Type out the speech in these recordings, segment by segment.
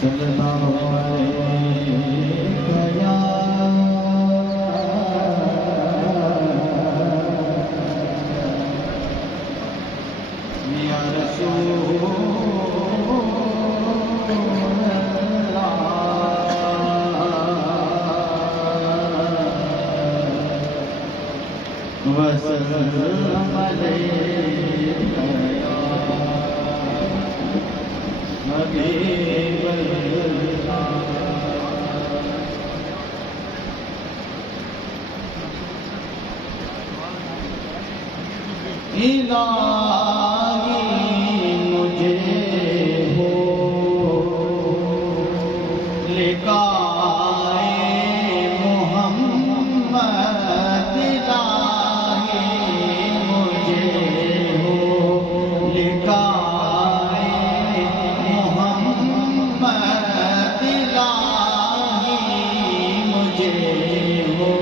صلی اللہ علیہ یا رسول اللہ وسلم علیک یا حبیب اللہ الہی مجھے ہو لقائے محمد الہی مجھے ہو لقائے محمد الہی مجھے ہو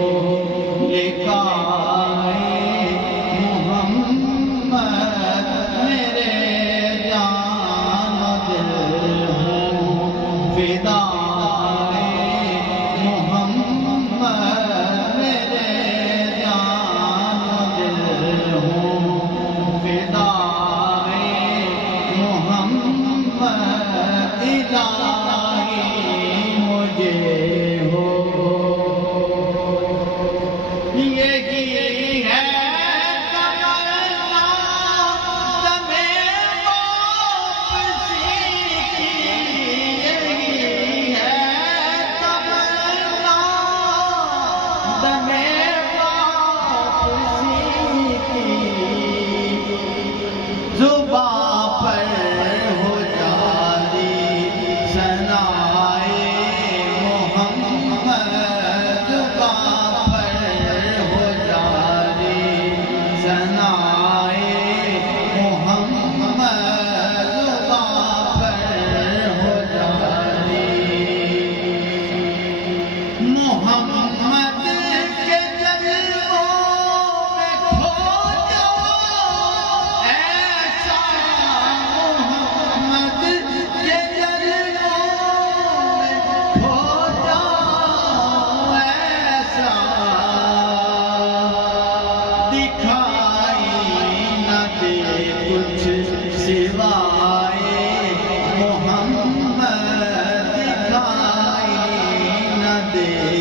لقائے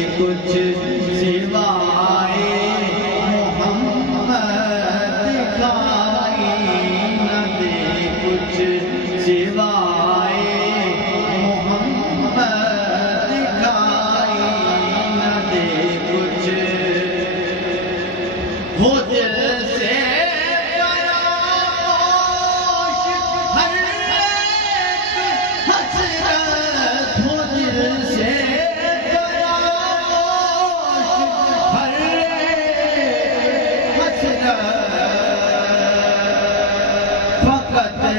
کچھ سوائے محمد دکھائی نہ دے کچھ سوائے محمد دکھائی نہ دے کچھ ہو دل سے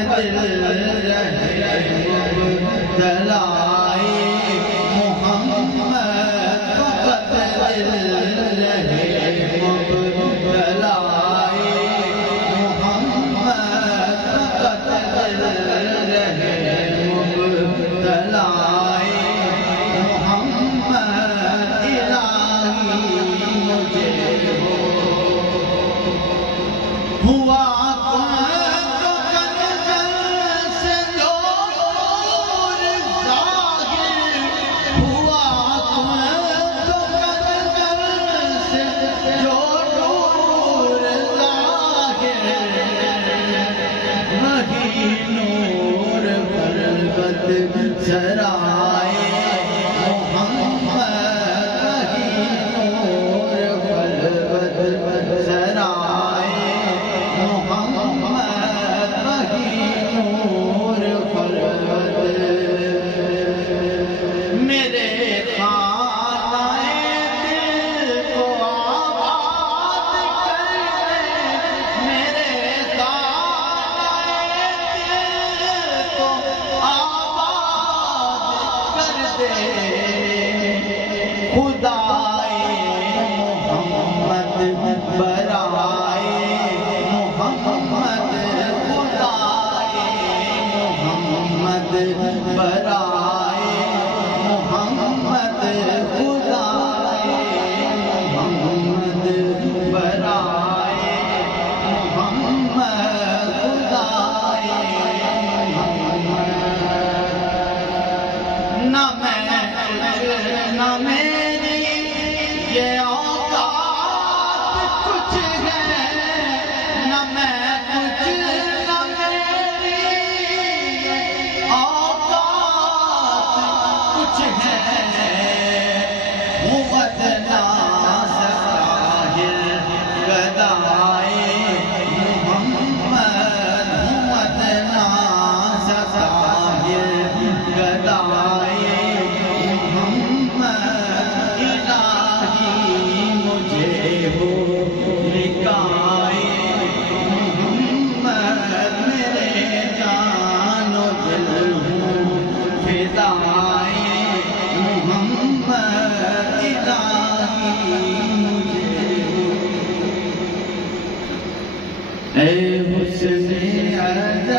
دل رہے مبتلائے محمد فقط دل رہے مبتلائے محمد فقط دل رہے مبتلائے محمد الہی مجھے ہوا سرائے محمد نور خلوت سرائے محمد نور خلوت میرے خانہ دل کو آباد کر دے میرے خانہ دل کو خدائے محمد برائے محمد خدائے محمد برائے فدائے محمد الہی مجھے اے حسن